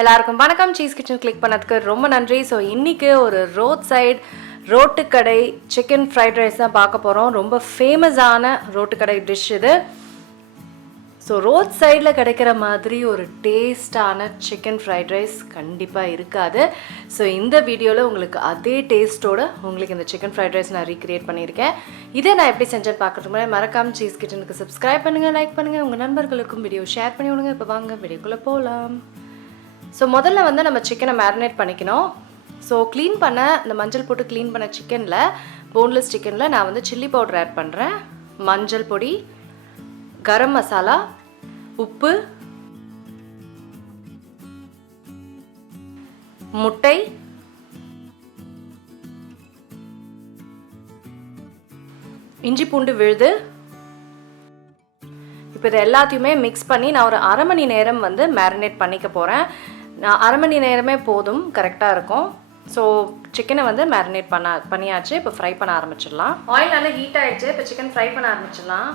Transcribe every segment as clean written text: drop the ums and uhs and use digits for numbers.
எல்லாருக்கும் வணக்கம். Cheese kitchen click பண்ணதுக்கு ரொம்ப நன்றி. ஸோ இன்றைக்கி ஒரு ரோட் ரோட்டுக்கடை சிக்கன் ஃப்ரைட் ரைஸ் தான் பார்க்க போகிறோம். ரொம்ப ஃபேமஸான ரோட்டுக்கடை டிஷ் இது. ஸோ ரோட் சைடில் கிடைக்கிற மாதிரி ஒரு டேஸ்டான சிக்கன் ஃப்ரைட் ரைஸ் கண்டிப்பாக இருக்காது. ஸோ இந்த வீடியோவில் உங்களுக்கு அதே டேஸ்ட்டோடு உங்களுக்கு இந்த சிக்கன் ஃப்ரைட் ரைஸ் நான் ரீக்ரியேட் பண்ணியிருக்கேன். இதே நான் எப்படி செஞ்சேன்னு பார்க்குறதுக்கு முன்னாடி மறக்காமல் சீஸ் கிச்சனுக்கு சப்ஸ்கிரைப் பண்ணுங்கள், லைக் பண்ணுங்கள், உங்கள் நண்பர்களுக்கும் வீடியோ ஷேர் பண்ணி விடுங்க. இப்போ வாங்க வீடியோக்குள்ளே போகலாம். ஸோ முதல்ல வந்து நம்ம சிக்கனை மேரினேட் பண்ணிக்கணும். ஸோ க்ளீன் பண்ண இந்த மஞ்சள் போட்டு க்ளீன் பண்ண சிக்கனில், போன்லெஸ் சிக்கனில் நான் வந்து சில்லி பவுடர் ஆட் பண்ணுறேன், மஞ்சள் பொடி, கரம் மசாலா, உப்பு, முட்டை, இஞ்சி பூண்டு விழுது. இப்போ இது எல்லாத்தையுமே மிக்ஸ் பண்ணி நான் ஒரு அரை மணி நேரம் வந்து மேரினேட் பண்ணிக்க போகிறேன். நான் அரை மணி நேரமே போதும், கரெக்டாக இருக்கும். ஸோ சிக்கனை வந்து மேரினேட் பண்ணியாச்சு. இப்போ ஃப்ரை பண்ண ஆரம்பிச்சிடலாம். ஆயில் நல்லா ஹீட் ஆகிடுச்சு. இப்போ சிக்கன் ஃப்ரை பண்ண ஆரம்பிச்சிடலாம்.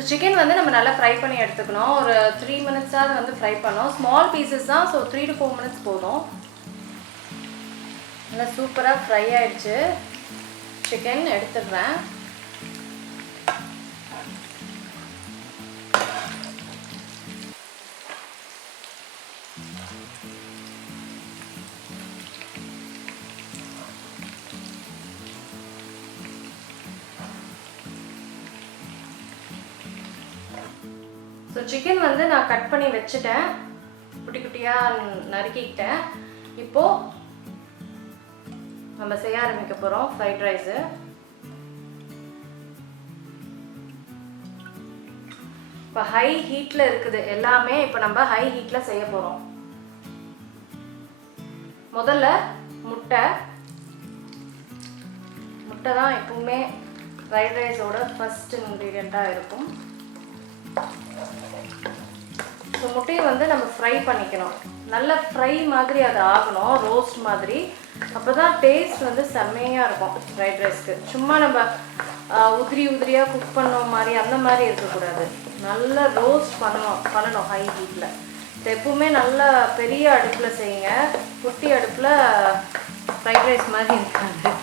ஸோ சிக்கன் வந்து நம்ம நல்லா ஃப்ரை பண்ணி எடுத்துக்கணும். ஒரு 3 மினிட்ஸாவது வந்து ஃப்ரை பண்ணோம். ஸ்மால் பீசஸ் தான். ஸோ 3 to 4 மினிட்ஸ் போதும். நல்லா சூப்பராக ஃப்ரை ஆகிடுச்சு. சிக்கன் எடுத்துடுறேன். ஸோ சிக்கன் வந்து நான் கட் பண்ணி வச்சுட்டேன், குட்டி குட்டியாக நறுக்கிக்கிட்டேன். இப்போது நம்ம செய்ய ஆரம்பிக்க போகிறோம் ஃப்ரைட் ரைஸு. இப்போ ஹை ஹீட்டில் இருக்குது எல்லாமே. இப்போ நம்ம ஹை ஹீட்டில் செய்ய போகிறோம். முதல்ல முட்டை தான் எப்பவுமே ஃப்ரைட் ரைஸோட ஃபர்ஸ்ட் இன்க்ரீடியண்ட்டாக இருக்கும். ஸோ முட்டையை வந்து நம்ம ஃப்ரை பண்ணிக்கணும். நல்ல ஃப்ரை மாதிரி அது ஆகணும், ரோஸ்ட் மாதிரி. அப்போ தான் டேஸ்ட் வந்து செம்மையாக இருக்கும் ஃப்ரைட் ரைஸ்க்கு. சும்மா நம்ம உதிரியாக குக் பண்ண மாதிரி அந்த மாதிரி இருக்கக்கூடாது. நல்லா ரோஸ்ட் பண்ணணும் ஹை ஹீட்டில். ஸோ எப்பவுமே நல்லா பெரிய அடுப்பில் செய்யுங்க. குட்டி அடுப்பில் ஃப்ரைட் ரைஸ் மாதிரி இருக்காது.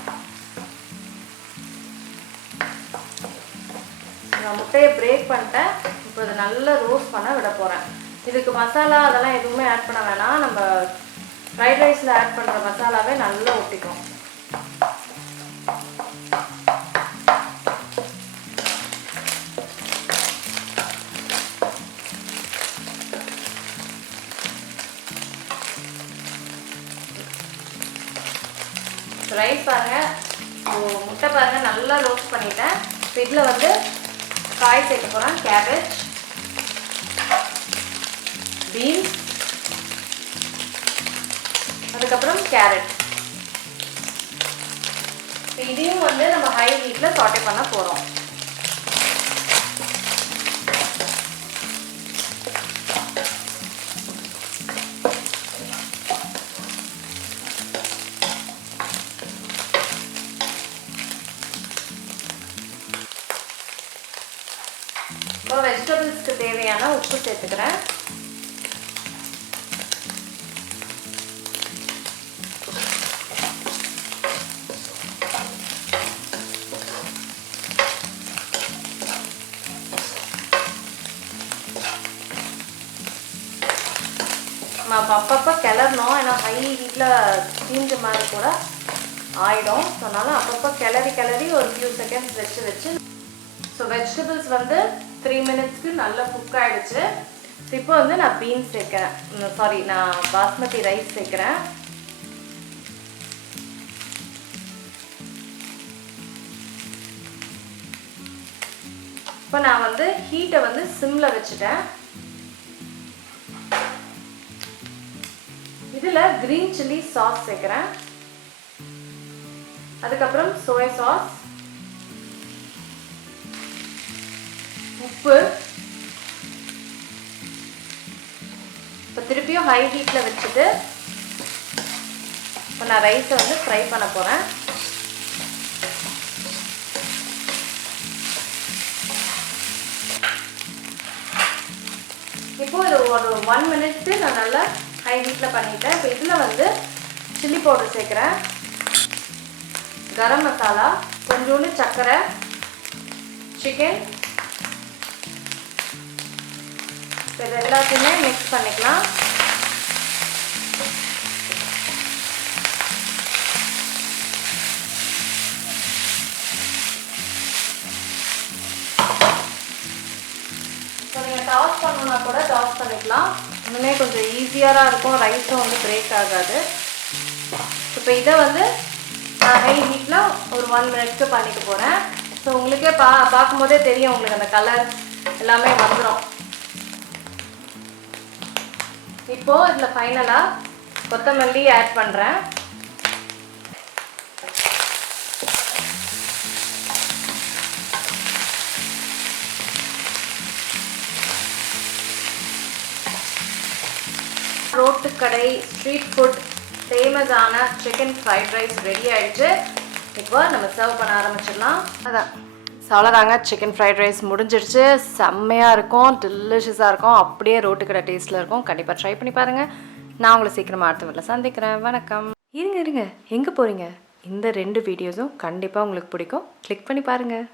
நான் முட்டையை பிரேக் பண்ணிட்டேன். இப்போ இதை நல்லா ரோஸ்ட் பண்ண விட போகிறேன். இதுக்கு மசாலா அதெல்லாம் எதுவுமே ஆட் பண்ண வேணாம். நம்ம ஃப்ரைட் ரைஸில் ஆட் பண்ணுற மசாலாவே நல்லா ஒட்டிக்கும். ரைஸ் பாருங்கள், முட்டை பாருங்கள் நல்லா ரோஸ்ட் பண்ணிட்டேன். இப்போ இதில் வந்து காய் சேர்க்க போகிறேன். கேபேஜ், பீன்ஸ், அதுக்கப்புறம் கேரட். இதையும் வந்து நம்ம ஹை ஹீட்டில் சாட்டே பண்ண போகிறோம். இப்போ வெஜிடபிள்ஸ்க்கு தேவையான உப்பு சேர்த்துக்கிறேன். அப்பப்போ கிளறணும். ஏன்னா ஹை ஹீட்டில் தீஞ்ச மாதிரி கூட ஆகிடும். ஸோ அதனால் அப்பப்போ கிளறி ஒரு ஃபியூ செகண்ட்ஸ் வச்சு ஸோ வெஜிடபிள்ஸ் வந்து 3 மினிட்ஸ்க்கு நல்லா குக் ஆகிடுச்சு. இப்போ வந்து நான் பீன்ஸ் சேர்க்குறேன், சாரி நான் பாஸ்மதி ரைஸ் சேர்க்குறேன். இப்போ நான் வந்து ஹீட்டை வந்து சிம்மில் வச்சுட்டேன். இதில் க்ரீன் சில்லி சாஸ் சேர்க்குறேன். அதுக்கப்புறம் சோயா சாஸ், உப்பு. இப்போ திருப்பியும் ஹை ஹீட்டில் வச்சுட்டு இப்போ நான் ரைஸை வந்து ஃப்ரை பண்ண போகிறேன். இப்போ இது ஒரு 1 மினிட்ஸு நான் நல்லா ஹை ஹீட்டில் பண்ணிட்டேன். இப்போ இதில் வந்து சில்லி பவுடர் சேர்க்குறேன், கரம் மசாலா, கொஞ்சோண்டு சர்க்கரை, சிக்கன். இப்போ இது எல்லாத்தையுமே மிக்ஸ் பண்ணிக்கலாம். டாஸ் பண்ணணுன்னா கூட டாஸ் பண்ணிக்கலாம், இன்னுமே கொஞ்சம் ஈஸியாக இருக்கும், ரைஸும் வந்து பிரேக் ஆகாது. இப்போ இதை வந்து நான் ஹை ஹீட்டில் ஒரு 1 மினிட்க்கு பண்ணிக்க போகிறேன். ஸோ உங்களுக்கே பார்க்கும்போதே தெரியும், உங்களுக்கு அந்த கலர் எல்லாமே வந்துடும். இப்போது இதில் ஃபைனலாக கொத்தமல்லி ஆட் பண்ணுறேன். ரோட்டு கடை ஸ்ட்ரீட் ஃபுட் ஃபேமஸான சிக்கன் ஃப்ரைட் ரைஸ் ரெடி ஆகிடுச்சு. இப்போ நம்ம சர்வ் பண்ண ஆரம்பிச்சிடலாம். அதான் அவ்வளோதாங்க, சிக்கன் ஃப்ரைட் ரைஸ் முடிஞ்சிடுச்சு. செம்மையாக இருக்கும், டெலிஷியஸாக இருக்கும், அப்படியே ரோட்டு கடை டேஸ்ட்டில் இருக்கும். கண்டிப்பாக ட்ரை பண்ணி பாருங்கள். நான் உங்களை சீக்கிரமாக அடுத்த வீட்டில் சந்திக்கிறேன். வணக்கம். இருங்க எங்கே போகிறீங்க? இந்த 2 வீடியோஸும் கண்டிப்பாக உங்களுக்கு பிடிக்கும், கிளிக் பண்ணி பாருங்கள்.